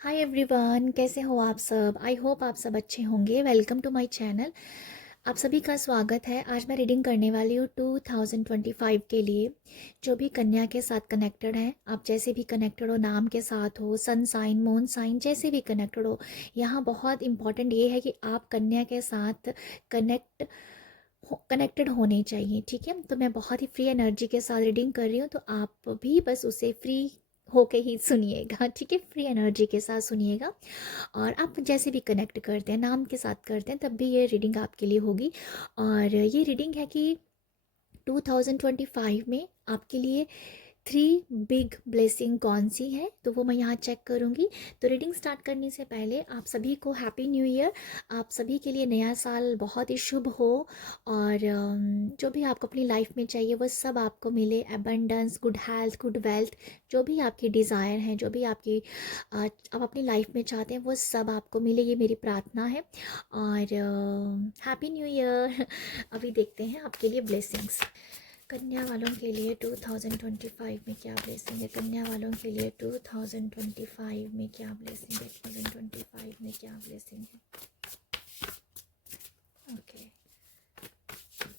Hi everyone, कैसे हो आप सब। आई होप आप सब अच्छे होंगे। Welcome to my channel. आप सभी का स्वागत है। आज मैं रीडिंग करने वाली हूँ 2025 के लिए। जो भी कन्या के साथ कनेक्टेड हैं, आप जैसे भी कनेक्टेड हो, नाम के साथ हो, सन साइन, मून साइन, जैसे भी कनेक्टेड हो, यहाँ बहुत इंपॉर्टेंट ये है कि आप कन्या के साथ कनेक्टेड होने चाहिए। ठीक है, तो मैं बहुत ही फ्री एनर्जी के साथ रीडिंग कर रही हूँ, तो आप भी बस उसे फ्री होके ही सुनिएगा। ठीक है, फ्री एनर्जी के साथ सुनिएगा। और आप जैसे भी कनेक्ट करते हैं, नाम के साथ करते हैं, तब भी ये रीडिंग आपके लिए होगी। और ये रीडिंग है कि 2025 में आपके लिए 3 बिग ब्लेसिंग कौन सी है, तो वो मैं यहाँ चेक करूँगी। तो रीडिंग स्टार्ट करने से पहले आप सभी को हैप्पी न्यू ईयर। आप सभी के लिए नया साल बहुत ही शुभ हो, और जो भी आपको अपनी लाइफ में चाहिए वो सब आपको मिले। Abundance, good health, good wealth, जो भी आपकी डिज़ायर है, जो भी आपकी आप अपनी लाइफ में चाहते हैं, वो सब आपको मिले, ये मेरी प्रार्थना है। और हैप्पी न्यू ईयर। अभी देखते हैं आपके लिए ब्लेसिंग्स। कन्या वालों के लिए 2025 में क्या ब्लेसिंग है। कन्या वालों के लिए 2025 में क्या ब्लेसिंग है। 2025 में क्या ब्लेसिंग है। ओके,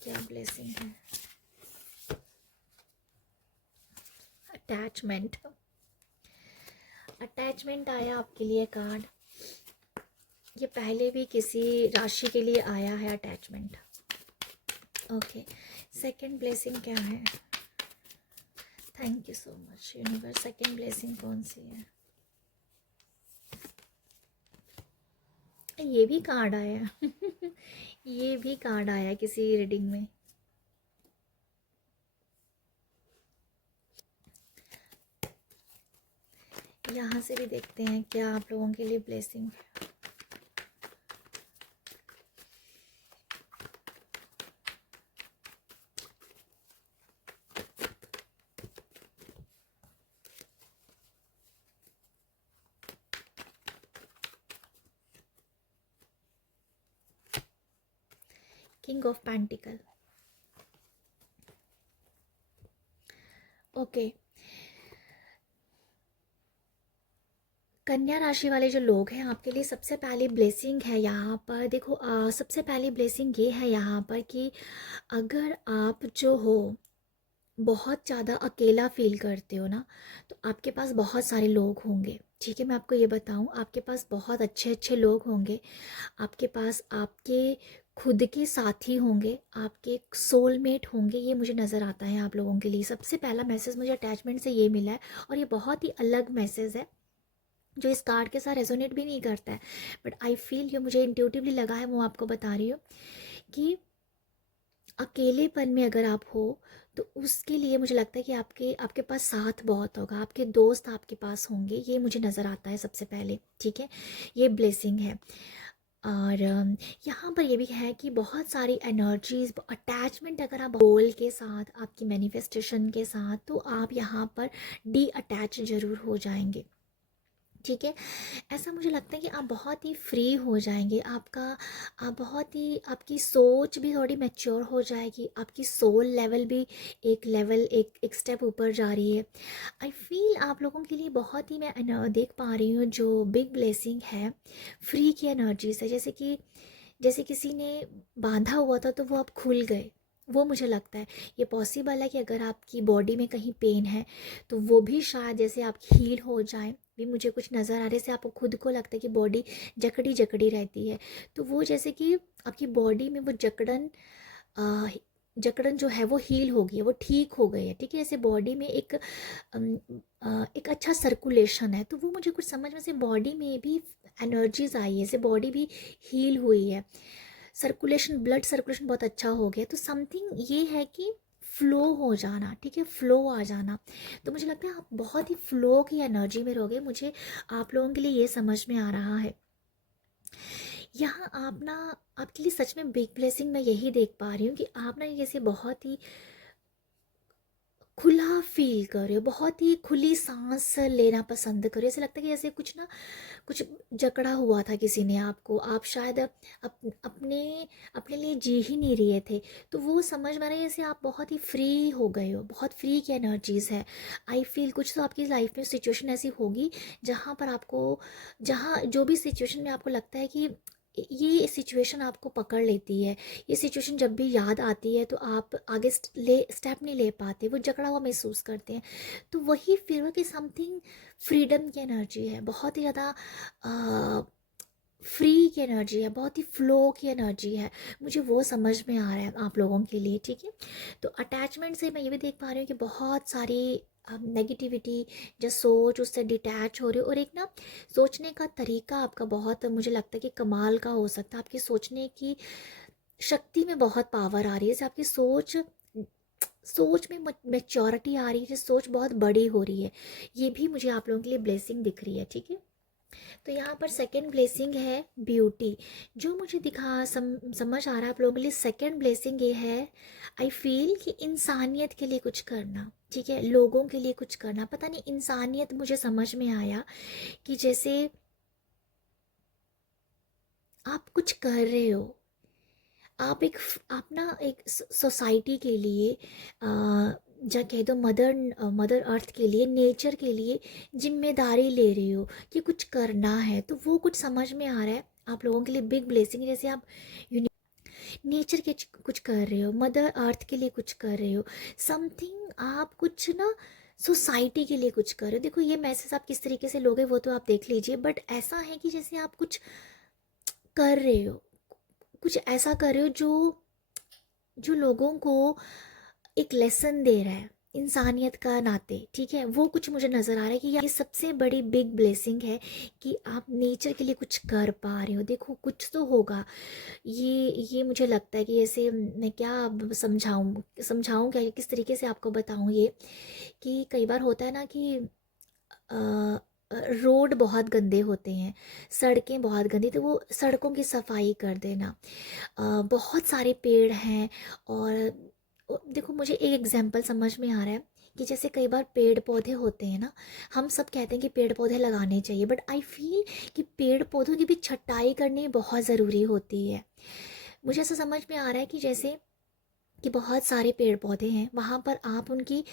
क्या ब्लेसिंग है। अटैचमेंट। अटैचमेंट आया आपके लिए कार्ड। ये पहले भी किसी राशि के लिए आया है अटैचमेंट। ओके, सेकंड ब्लेसिंग क्या है। Thank you so much universe. Second blessing कौन सी है। ये भी कार्ड आया। ये भी कार्ड आया किसी रीडिंग में। यहाँ से भी देखते हैं क्या आप लोगों के लिए blessing. King of pentacle. Okay, कन्या राशि वाले जो लोग हैं, आपके लिए सबसे पहली ब्लेसिंग है यहाँ पर। देखो, सबसे पहली ब्लेसिंग ये है यहाँ पर कि अगर आप जो हो बहुत ज़्यादा अकेला फील करते हो ना, तो आपके पास बहुत सारे लोग होंगे। ठीक है, मैं आपको ये बताऊं, आपके पास बहुत अच्छे अच्छे लोग होंगे। आपके पास आपके खुद के साथी होंगे, आपके सोलमेट होंगे। ये मुझे नज़र आता है आप लोगों के लिए। सबसे पहला मैसेज मुझे अटैचमेंट से ये मिला है, और ये बहुत ही अलग मैसेज है जो इस कार्ड के साथ रेजोनेट भी नहीं करता है, बट आई फील, जो मुझे इंट्यूटिवली लगा है वो आपको बता रही हूँ कि अकेलेपन में अगर आप हो, तो उसके लिए मुझे लगता है कि आपके आपके पास साथ बहुत होगा, आपके दोस्त आपके पास होंगे। ये मुझे नज़र आता है सबसे पहले। ठीक है, ये ब्लेसिंग है। और यहाँ पर ये भी है कि बहुत सारी एनर्जीज अटैचमेंट, अगर आप गोल के साथ, आपकी मैनिफेस्टेशन के साथ, तो आप यहाँ पर डी अटैच ज़रूर हो जाएंगे। ठीक है, ऐसा मुझे लगता है कि आप बहुत ही फ्री हो जाएंगे। आप बहुत ही, आपकी सोच भी थोड़ी मैच्योर हो जाएगी, आपकी सोल लेवल भी एक स्टेप ऊपर जा रही है। आई फील आप लोगों के लिए बहुत ही, मैं देख पा रही हूँ जो बिग ब्लेसिंग है, फ्री की एनर्जीज है। जैसे किसी ने बांधा हुआ था तो वो अब खुल गए। वो मुझे लगता है ये पॉसिबल है कि अगर आपकी बॉडी में कहीं पेन है, तो वो भी शायद जैसे आप हील हो जाए। भी मुझे कुछ नज़र आ रहा है, जैसे आपको खुद को लगता है कि बॉडी जकड़ी जकड़ी रहती है, तो वो जैसे कि आपकी बॉडी में वो जकड़न जो है वो हील हो गई है, वो ठीक हो गई है। ठीक है, जैसे बॉडी में एक अच्छा सर्कुलेशन है, तो वो मुझे कुछ समझ में से बॉडी में भी एनर्जीज आई है, जैसे बॉडी भी हील हुई है, सर्कुलेशन, ब्लड सर्कुलेशन बहुत अच्छा हो गया। तो समथिंग ये है कि फ्लो हो जाना। ठीक है, फ्लो आ जाना। तो मुझे लगता है आप बहुत ही फ्लो की एनर्जी में रहोगे। मुझे आप लोगों के लिए ये समझ में आ रहा है। यहाँ आप ना, आपके लिए सच में बिग ब्लेसिंग मैं यही देख पा रही हूँ कि आप ना जैसे बहुत ही खुला फील कर रहे हो, बहुत ही खुली सांस लेना पसंद करो। ऐसा लगता है कि जैसे कुछ ना कुछ जकड़ा हुआ था किसी ने आपको, आप शायद अपने अपने लिए जी ही नहीं रहे थे। तो वो समझ में आ रहा है जैसे आप बहुत ही फ्री हो गए हो, बहुत फ्री की एनर्जीज है। आई फील कुछ तो आपकी लाइफ में सिचुएशन ऐसी होगी जहाँ पर आपको, जहाँ जो भी सिचुएशन में आपको लगता है कि ये सिचुएशन आपको पकड़ लेती है, ये सिचुएशन जब भी याद आती है तो आप आगे स्टेप नहीं ले पाते, वो जकड़ा हुआ महसूस करते हैं। तो वही फील हो कि समथिंग फ्रीडम की एनर्जी है, बहुत ही ज़्यादा फ्री की एनर्जी है, बहुत ही फ्लो की एनर्जी है। मुझे वो समझ में आ रहा है आप लोगों के लिए, ठीक है। तो अटैचमेंट से मैं ये भी देख पा रही हूँ कि बहुत सारी नेगेटिविटी जो सोच उससे डिटैच हो रही हो, और एक ना सोचने का तरीका आपका बहुत, मुझे लगता है कि कमाल का हो सकता है। आपकी सोचने की शक्ति में बहुत पावर आ रही है, जैसे आपकी सोच सोच में मेच्योरिटी आ रही है, सोच बहुत बड़ी हो रही है। ये भी मुझे आप लोगों के लिए ब्लेसिंग दिख रही है, ठीक है। तो यहाँ पर सेकंड ब्लेसिंग है ब्यूटी, जो मुझे समझ आ रहा है आप लोगों के लिए। सेकंड ब्लेसिंग ये है, आई फील कि इंसानियत के लिए कुछ करना, ठीक है, लोगों के लिए कुछ करना। पता नहीं, इंसानियत मुझे समझ में आया कि जैसे आप कुछ कर रहे हो, आप एक आप ना एक सोसाइटी के लिए, जा कह दो मदर अर्थ के लिए, नेचर के लिए जिम्मेदारी ले रही हो कि कुछ करना है। तो वो कुछ समझ में आ रहा है आप लोगों के लिए बिग ब्लेसिंग। जैसे आप नेचर के कुछ कर रहे हो, मदर अर्थ के लिए कुछ कर रहे हो, समथिंग आप कुछ ना सोसाइटी के लिए कुछ कर रहे हो। देखो ये मैसेज आप किस तरीके से लोगे वो तो आप देख लीजिए, बट ऐसा है कि जैसे आप कुछ कर रहे हो, कुछ ऐसा कर रहे हो जो जो लोगों को एक लेसन दे रहा है इंसानियत का नाते, ठीक है। वो कुछ मुझे नज़र आ रहा है कि ये सबसे बड़ी बिग ब्लेसिंग है कि आप नेचर के लिए कुछ कर पा रहे हो। देखो कुछ तो होगा, ये मुझे लगता है कि जैसे मैं क्या अब समझाऊं क्या, किस तरीके से आपको बताऊं ये, कि कई बार होता है ना कि रोड बहुत गंदे होते हैं, सड़कें बहुत गंदी, तो वो सड़कों की सफाई कर देना। बहुत सारे पेड़ हैं, और देखो मुझे एक एग्जांपल समझ में आ रहा है कि जैसे कई बार पेड़ पौधे होते हैं ना, हम सब कहते हैं कि पेड़ पौधे लगाने चाहिए, बट आई फील कि पेड़ पौधों की भी छटाई करनी बहुत ज़रूरी होती है। मुझे ऐसा समझ में आ रहा है कि जैसे कि बहुत सारे पेड़ पौधे हैं, वहाँ पर आप उनकी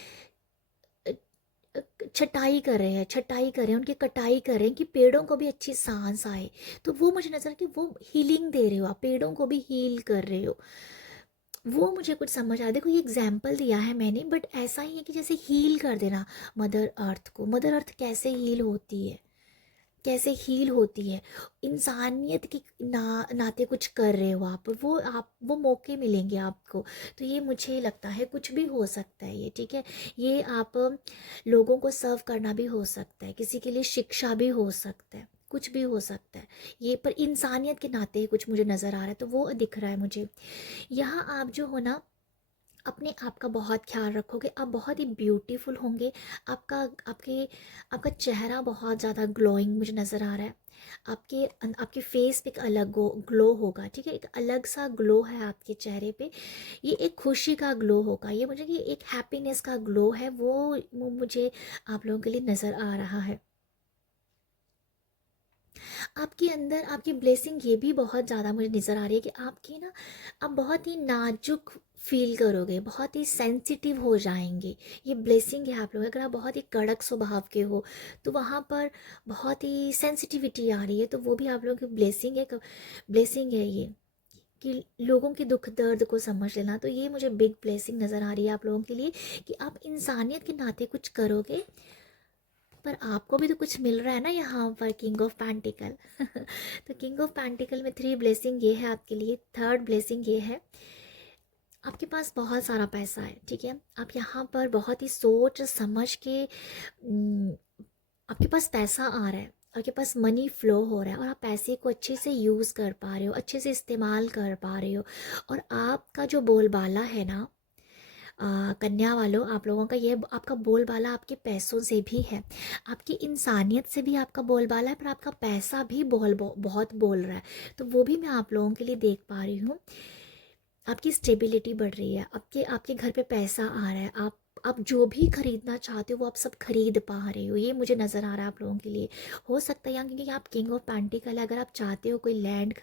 छटाई कर रहे हैं, उनकी कटाई कर रहे हैं कि पेड़ों को भी अच्छी सांस आए। तो वो मुझे नजर कि वो हीलिंग दे रहे हो, आप पेड़ों को भी हील कर रहे हो। वो मुझे कुछ समझ आया। देखो ये एग्जाम्पल दिया है मैंने, बट ऐसा ही है कि जैसे हील कर देना मदर अर्थ को। मदर अर्थ कैसे हील होती है, कैसे हील होती है, इंसानियत की नाते कुछ कर रहे हो आप वो मौके मिलेंगे आपको। तो ये मुझे लगता है कुछ भी हो सकता है ये, ठीक है। ये आप लोगों को सर्व करना भी हो सकता है, किसी के लिए शिक्षा भी हो सकता है, कुछ भी हो सकता है ये, पर इंसानियत के नाते कुछ मुझे नज़र आ रहा है, तो वो दिख रहा है मुझे। यहाँ आप जो हो ना, अपने आप का बहुत ख्याल रखोगे, आप बहुत ही ब्यूटीफुल होंगे। आपका आपके आपका चेहरा बहुत ज़्यादा ग्लोइंग मुझे नज़र आ रहा है। आपके फेस पे एक अलग ग्लो होगा, ठीक है, एक अलग सा ग्लो है आपके चेहरे पे। ये एक खुशी का ग्लो होगा, ये मुझे कि एक हैप्पीनेस का ग्लो है, वो मुझे आप लोगों के लिए नज़र आ रहा है। आपके अंदर आपकी ब्लेसिंग ये भी बहुत ज़्यादा मुझे नज़र आ रही है कि आपकी ना, आप बहुत ही नाजुक फील करोगे, बहुत ही सेंसिटिव हो जाएंगे। ये ब्लेसिंग है आप लोग। अगर आप बहुत ही कड़क स्वभाव के हो तो वहाँ पर बहुत ही सेंसिटिविटी आ रही है, तो वो भी आप लोगों की ब्लेसिंग है ये, कि लोगों के दुख दर्द को समझ लेना। तो ये मुझे बिग ब्लेसिंग नज़र आ रही है आप लोगों के लिए कि आप इंसानियत के नाते कुछ करोगे, पर आपको भी तो कुछ मिल रहा है ना यहाँ पर, किंग ऑफ पैंटिकल। तो किंग ऑफ पैंटिकल में 3 ब्लेसिंग ये है आपके लिए। थर्ड ब्लेसिंग ये है, आपके पास बहुत सारा पैसा है, ठीक है। आप यहाँ पर बहुत ही सोच समझ के आपके पास पैसा आ रहा है, आपके पास मनी फ्लो हो रहा है, और आप पैसे को अच्छे से यूज़ कर पा रहे हो, अच्छे से इस्तेमाल कर पा रहे हो। और आपका जो बोलबाला है ना, कन्या वालों, आप लोगों का ये आपका बोलबाला आपके पैसों से भी है, आपकी इंसानियत से भी आपका बोलबाला है, पर आपका पैसा भी बहुत बोल रहा है। तो वो भी मैं आप लोगों के लिए देख पा रही हूँ। आपकी स्टेबिलिटी बढ़ रही है, आपके आपके घर पे पैसा आ रहा है, आप जो भी खरीदना चाहते हो वो आप सब खरीद पा रहे हो, ये मुझे नज़र आ रहा है आप लोगों के लिए। हो सकता है यहाँ, क्योंकि आप किंग ऑफ पेंटिकल, अगर आप चाहते हो कोई लैंड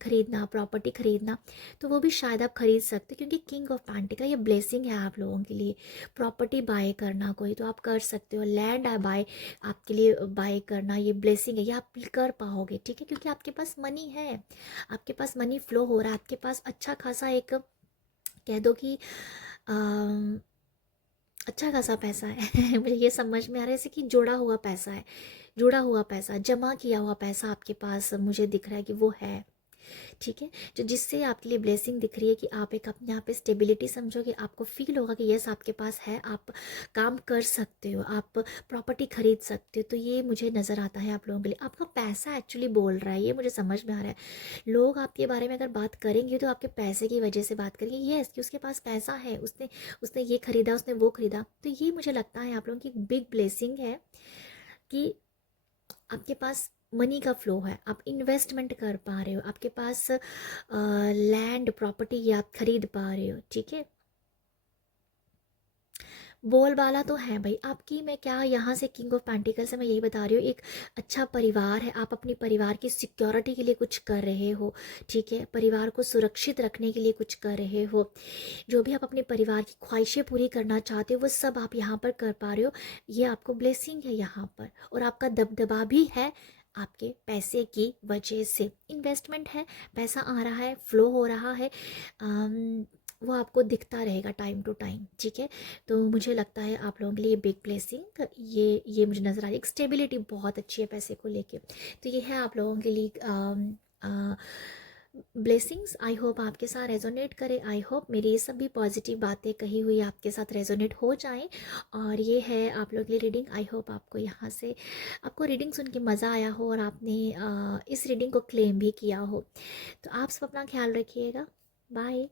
खरीदना, प्रॉपर्टी खरीदना, तो वो भी शायद आप खरीद सकते हो, क्योंकि किंग ऑफ पेंटिकल ये ब्लेसिंग है आप लोगों के लिए। प्रॉपर्टी बाय करना कोई, तो आप कर सकते हो। लैंड बाय आपके लिए बाय करना ये ब्लेसिंग है, ये आप कर पाओगे, ठीक है, क्योंकि आपके पास मनी है, आपके पास मनी फ्लो हो रहा है, आपके पास अच्छा खासा एक, कह दो कि अम, अच्छा खासा पैसा है मुझे ये समझ में आ रहा है, जैसे कि जुड़ा हुआ पैसा है, जुड़ा हुआ पैसा, जमा किया हुआ पैसा आपके पास मुझे दिख रहा है कि वो है, ठीक है, जो जिससे आपके लिए ब्लेसिंग दिख रही है कि आप एक अपने आप पे स्टेबिलिटी समझोगे, आपको फील होगा कि यस आपके पास है, आप काम कर सकते हो, आप प्रॉपर्टी खरीद सकते हो। तो ये मुझे नज़र आता है आप लोगों के लिए, आपका पैसा एक्चुअली बोल रहा है, ये मुझे समझ में आ रहा है। लोग आपके बारे में अगर बात करेंगे तो आपके पैसे की वजह से बात करेंगे, यस कि उसके पास पैसा है, उसने उसने ये खरीदा, उसने वो खरीदा। तो ये मुझे लगता है आप लोगों की बिग ब्लेसिंग है कि आपके पास मनी का फ्लो है, आप इन्वेस्टमेंट कर पा रहे हो, आपके पास लैंड प्रॉपर्टी आप खरीद पा रहे हो, ठीक है। बोलबाला तो है भाई आपकी, मैं क्या यहाँ से किंग ऑफ पेंटिकल से मैं यही बता रही हूँ, एक अच्छा परिवार है, आप अपने परिवार की सिक्योरिटी के लिए कुछ कर रहे हो, ठीक है, परिवार को सुरक्षित रखने के लिए कुछ कर रहे हो, जो भी आप अपने परिवार की ख्वाहिशें पूरी करना चाहते हो वो सब आप यहाँ पर कर पा रहे हो, ये आपको ब्लेसिंग है यहाँ पर। और आपका दबदबा भी है आपके पैसे की वजह से, इन्वेस्टमेंट है, पैसा आ रहा है, फ्लो हो रहा है, वो आपको दिखता रहेगा टाइम टू टाइम, ठीक है। तो मुझे लगता है आप लोगों के लिए बिग ब्लेसिंग ये मुझे नज़र आ रही है, एक स्टेबिलिटी बहुत अच्छी है पैसे को लेके। तो ये है आप लोगों के लिए ब्लेसिंग्स। आई होप आपके साथ रेजोनेट करे, आई होप मेरी ये सभी पॉजिटिव बातें कही हुई आपके साथ रेजोनेट हो जाएं। और ये है आप लोगों के लिए रीडिंग, आई होप आपको यहाँ से आपको रीडिंग सुन के मज़ा आया हो और आपने इस रीडिंग को क्लेम भी किया हो। तो आप सब अपना ख्याल रखिएगा, बाय।